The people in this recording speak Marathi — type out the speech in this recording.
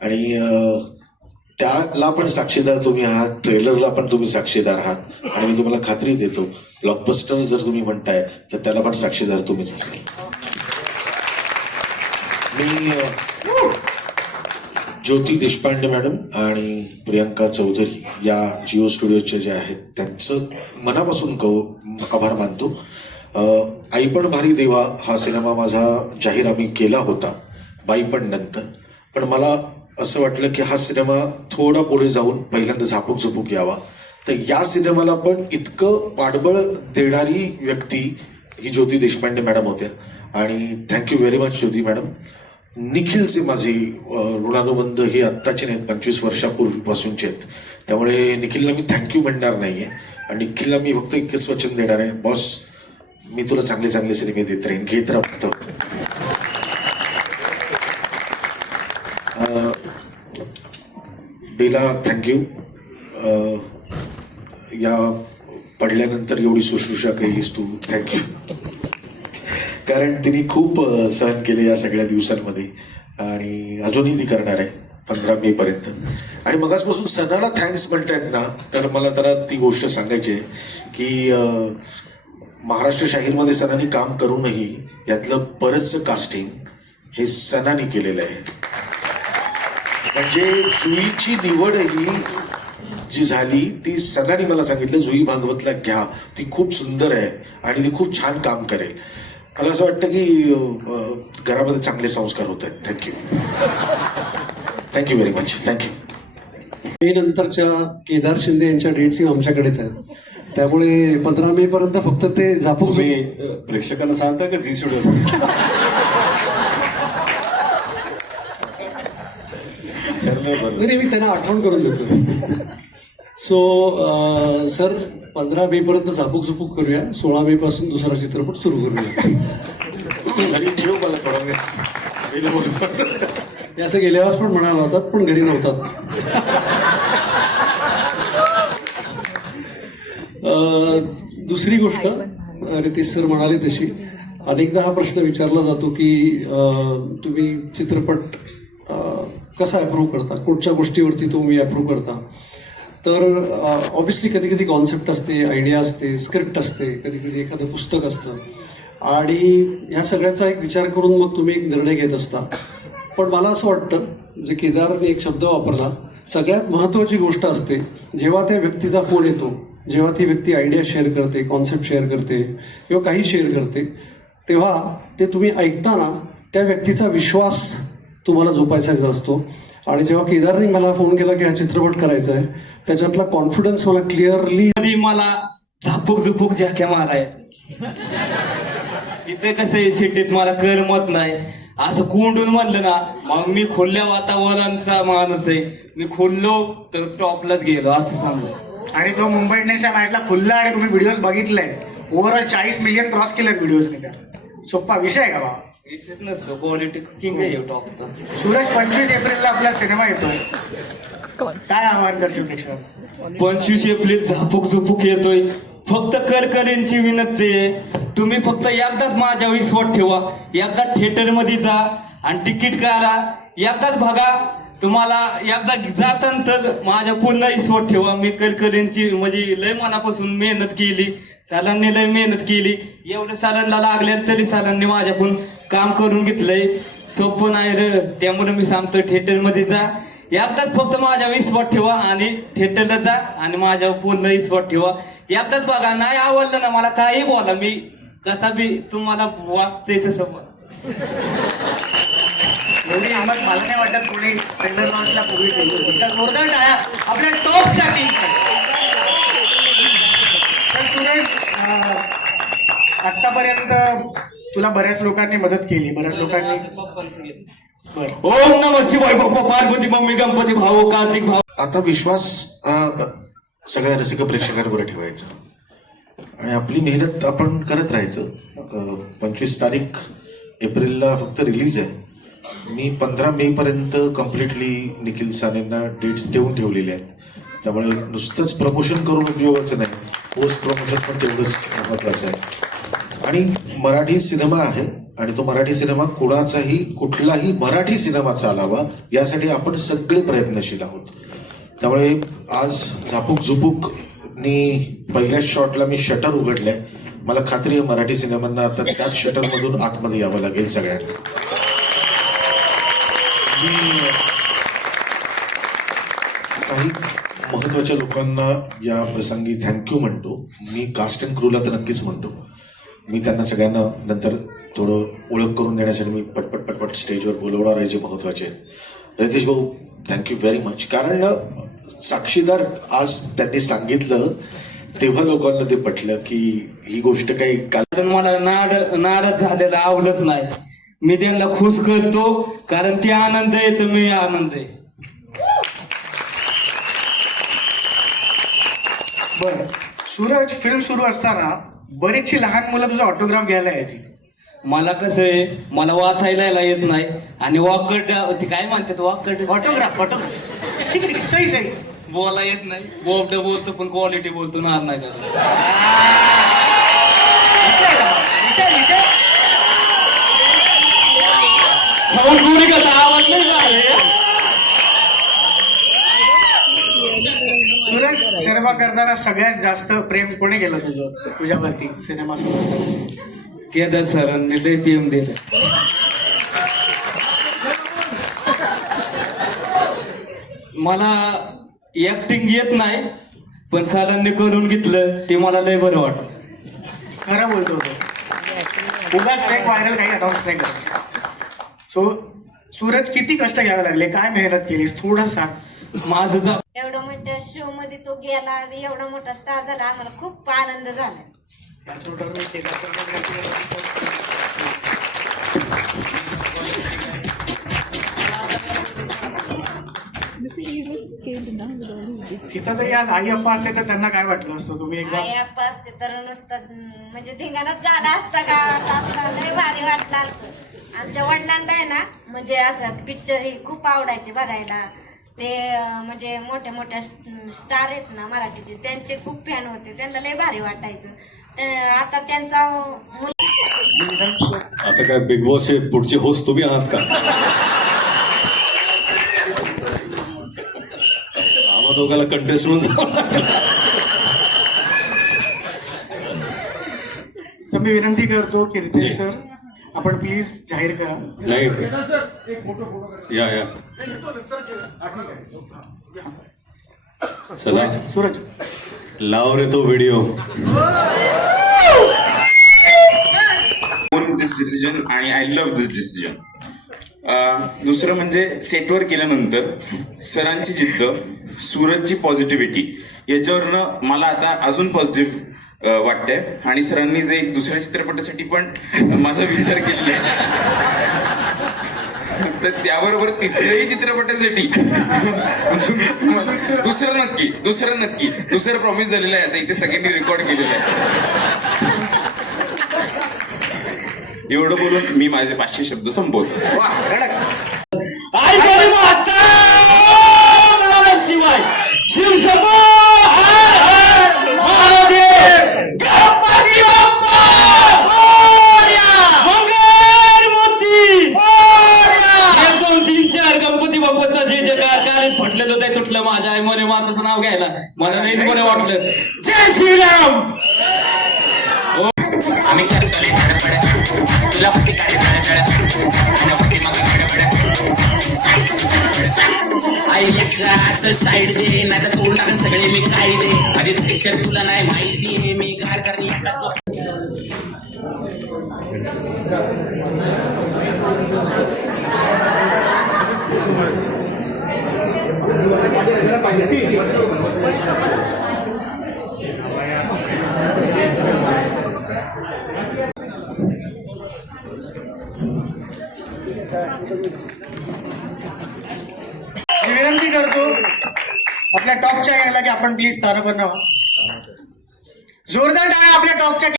आणि त्याला पण साक्षीदार तुम्ही आहात, ट्रेलरला पण तुम्ही साक्षीदार आहात आणि मी तुम्हाला खात्री देतो ब्लॉकबस्टर जर तुम्ही म्हणताय तर त्याला पण साक्षीदार तुम्हीच असेल. मी ज्योती देशपांडे मॅडम आणि प्रियांका चौधरी या जिओ स्टुडिओचे जे आहेत त्यांचं मनापासून आभार मानतो. आई पण भारी देवा हा सिनेमा माझा जाहीर आम्ही केला होता बाई पण नंतर, पण मला असं वाटलं की हा सिनेमा थोडा पुढे जाऊन पहिल्यांदा झापूक यावा. तर या सिनेमाला पण इतकं पाठबळ देणारी व्यक्ती ही ज्योती देशपांडे मॅडम होत्या आणि थँक्यू व्हेरी मच ज्योती मॅडम. निखिलचे माझे ऋणानुबंध हे आत्ताचे नाहीत, 25 वर्षापूर्वीपासूनचे आहेत. त्यामुळे निखिलला मी थँक्यू म्हणणार नाहीये आणि निखिलला मी फक्त इतकंच वचन देणार आहे, बॉस मी तुला चांगले चांगले सिनेमे देत राहीन, घेत राहा फक्त. बेला थँक्यू, या पडल्यानंतर एवढी शुश्रूषा केलीस तू, थँक्यू. कारण तिने खूप सहन केले या सगळ्या दिवसांमध्ये आणि अजूनही ती करणार आहे 15 मे पर्यंत. आणि मगाचपासून सणाला थँक्स म्हणतायत ना, तर मला जरा ती गोष्ट सांगायची आहे की महाराष्ट्र शाहीरमध्ये सणाने काम करूनही यातलं बरंचसं कास्टिंग हे सणाने केलेलं आहे. म्हणजे जुईची निवड ही जी झाली ती सणाने मला सांगितलं, जुई भागवतला घ्या, ती खूप सुंदर आहे आणि ती खूप छान काम करेल. मला असं वाटतं की घरामध्ये चांगले संस्कार होत आहेत. Thank you, thank you very much, thank you. मे नंतरच्या केदार शिंदे यांच्या डेट्स आमच्याकडेच आहेत, त्यामुळे 15 मे पर्यंत फक्त ते झापूक. प्रेक्षकांना सांगता का झी स्टुडिओ नाही, मी त्यांना आठवण करून देतो. सो सर 15 मे पर्यंत झापूक झुपूक करूया, 16 मे पासून दुसरा चित्रपट सुरू करूया. घरी ठेव मला कळवणे. हे असं गेल्या वेळेस पण म्हणाला होतात पण घरी नव्हतात. दुसरी गोष्ट रितेश सर म्हणाले तशी अनेकदा हा प्रश्न विचारला जातो की तुम्ही चित्रपट कसा अप्रूव्ह करता, कुठच्या गोष्टीवरती तुम्ही अप्रूव्ह करता. तर ऑब्व्हियसली कधी कधी कॉन्सेप्ट असते, आयडिया असते, स्क्रिप्ट असते, कधी कधी एखादं पुस्तक असतं आणि ह्या सगळ्याचा एक विचार करून मग तुम्ही एक निर्णय घेत असता. पण मला असं वाटतं, जे केदारने एक शब्द वापरला, सगळ्यात महत्त्वाची गोष्ट असते जेव्हा त्या व्यक्तीचा फोन येतो, जेव्हा ती व्यक्ती आयडिया शेअर करते, कॉन्सेप्ट शेअर करते किंवा काही शेअर करते, तेव्हा ते तुम्ही ऐकताना त्या व्यक्तीचा विश्वास तुम्हाला जोपासायचा असतो. आणि जेव्हा केदारने मला फोन केला की हा चित्रपट करायचा आहे, त्याच्यातला कॉन्फिडन्स मला क्लिअरली, मला झापूक झुपूक झाक्या माराय इथे कसं आहे, सिटीत मला करमत नाही. असं कोंडून म्हणलं ना, मग मी खुल्या वातावरणाचा माणूस आहे, मी खुललो तर टॉपलाच गेलो असं समजा. आणि तो मुंबई इंडियन्सच्या मॅचला खुलला आणि तुम्ही व्हिडिओज बघितले, ओव्हरऑल 40 मिलियन क्रॉस केले व्हिडिओज. सोप्पा विषय आहे का बाबा? विशेष नसतो, क्वालिटी किंग आहे टॉपचा. सूरज 25 एप्रिलला आपला सिनेमा येतोय, काय आव्हान करशील प्रेक्षकांना? 25 एप्रिल झापूक झुपूक येतोय. फक्त करकरेंची विनंती आहे, तुम्ही फक्त एकदाच माझ्या विश्वास ठेवा, एकदा थिएटर मध्ये जा आणि तिकीट काढा, एकदाच बघा. तुम्हाला एकदा जाताना तर माझ्या पूर्ण विश्वास ठेवा. मी करकरेंची म्हणजे लय मनापासून मेहनत केली, सरांनी लय मेहनत केली. एवढं सरांना लागले तरी सरांनी माझ्याकडून काम करून घेतलंय, सोपं नाही रे. त्यामुळे मी सांगतो, थिएटर मध्ये जा, एकदाच फक्त माझ्या विश्वास ठेवा आणि थिएटरला जा आणि माझ्या पूर्ण विश्वास ठेवा. एकदाच बघा, नाही आवडलं ना मला काही बोला, मी कसा बी तुम्हाला वागते तसं. एवढी हिंमत मला नाही वाटत कोणी ट्रेलर लॉन्चला पूर्वी केली. जोरदार टाळ्या आपल्या टॉपच्या टीम. तर सूरज, आतापर्यंत तुला बऱ्याच लोकांनी मदत केली, बऱ्याच लोकांनी. ओम नमः शिवाय, बाप्पा पार्वती, मम्मी गणपती, भाऊ कार्तिक भाऊ. आता विश्वास सगळ्या रसिक प्रेक्षकांवर ठेवायचा आणि आपली मेहनत आपण करत राहायचं. 25 तारीख एप्रिलला फक्त रिलीज आहे. मी 15 मे पर्यंत कम्प्लिटली निखिल सानेंना डेट्स देऊन ठेवलेले आहेत. त्यामुळे नुसतंच प्रमोशन करून उपयोगाचं नाही, पोस्ट प्रमोशन पण तेवढंच महत्त्वाचं आहे. आणि मराठी सिनेमा आहे आणि तो मराठी सिनेमा कुणाचाही कुठलाही मराठी सिनेमा चालावा यासाठी आपण सगळे प्रयत्नशील आहोत. त्यामुळे आज झापूक झुपूकनी पहिल्याच शॉटला मी शटर उघडलंय. मला खात्री आहे मराठी सिनेमांना आता त्याच शटरमधून आतमध्ये यावं लागेल सगळ्यांना. काही महत्वाच्या लोकांना या प्रसंगी थँक्यू म्हणतो. मी कास्ट अँड क्रूला तर नक्कीच म्हणतो. मी त्यांना सगळ्यांना नंतर थोडं ओळख करून देण्यासाठी मी पटपट स्टेजवर बोलवणार आहे जे महत्वाचे आहेत. रितेश भाऊ थँक्यू व्हेरी मच. कारण साक्षीदार आज त्यांनी सांगितलं तेव्हा लोकांना ते पटलं की ही गोष्ट काही कारण मला नाराज झालेला आवडत नाही. मी त्यांना खुश करतो कारण ते आनंद आहे तर मी आनंद आहे. बरं सूरज, फिल्म सुरू असताना बरीचशी लहान मुलं तुझा ऑटोग्राफ घ्यायला यायची. मला कसं आहे, मला वाचायला येत नाही आणि वाकड ते काय म्हणतात वाकड ऑटोग्राफ ठीक आहे, सही बोला येत नाही. बोबड बोलतो पण क्वालिटी बोलतो नार नाही करत. विषय खाऊन गोळी करता आवाज नाही का? सूरज, सिनेमा करताना सगळ्यात जास्त प्रेम कोणी केलं तुझ्यावरती सिनेमा सोबत? केदार सरांनी लय प्रेम दिलं. मला ऍक्टिंग येत नाही पण सरांनी करून घेतलं ते मला लय बरं वाटलं. खरं बोलतो उगाच नाही व्हायरल काही अनाऊन्स नाही करत. सो सूरज, किती कष्ट घ्यावे लागले, काय मेहनत केलीस, थोडं सांग. माझं एवढा मोठ्या शो मध्ये तो गेला आणि एवढा मोठा स्टार झाला, आम्हाला खूप आनंद झाला. सीताताई आज आई अप्पा असते तर त्यांना काय वाटलं असतं? तुम्ही एकदा आई अप्पा असते तर नुसतं म्हणजे धिंगाणाच झाला असता का, आपल्याला लय भारी वाटलं असतं. आमच्या वडिलांना आहे ना म्हणजे असं पिक्चर ही खूप आवडायचे बघायला. ते म्हणजे मोठ्या मोठ्या स्टार आहेत ना मराठीचे, त्यांचे खूप फॅन होते, त्यांना लय भारी वाटायचं. आता त्यांचा आता काय बिग बॉसचे पुढचे होस्ट तुम्ही आहात का? आम्हा दोघाला कंटेस्ट म्हणून जावं लागेल. तर मी विनंती करतो की रितेश सर आपण प्लीज जाहीर करा. नाही या चला सूरज, लाव रे तो व्हिडिओ. दिस डिसिजन आणि आय लव्ह दिस डिसिजन. दुसरं म्हणजे सेटवर केल्यानंतर सरांची जिद्द, सूरजची पॉझिटिव्हिटी याच्यावरनं मला आता अजून पॉझिटिव्ह वाटतंय. आणि सरांनी जे एक दुसऱ्या चित्रपटासाठी पण माझा विचार केलेला आहे तर त्याबरोबर तिसऱ्याही चित्रपटासाठी दुसरं नक्की प्रॉमिस झालेलं आहे. आता इथे सगळ्यांनी रेकॉर्ड केलेलं आहे. एवढं बोलून मी माझे 500 शब्द संपवतो. शिवाय शिवशंभो महादेव गणपती बाप्पा मंगल मूर्ती 1 2 3 4 गणपती बाप्पाचं जे कारण फटलेलं होतं तुटलं. माझ्या आई मोरे माताचं नाव घ्यायला मला नाही बरं वाटलं. जय श्रीराम. आम्ही तुला साईड दे नाही तर तोंड टाकून सगळे मी काय दे. माझे प्रेशर तुला नाही माहिती, मी गाड करणे मी विनंती करतो आपल्या टॉपच्या यायला की आपण प्लीज तारक बनावा. जोरदार टाळ्या आपल्या टॉपच्या.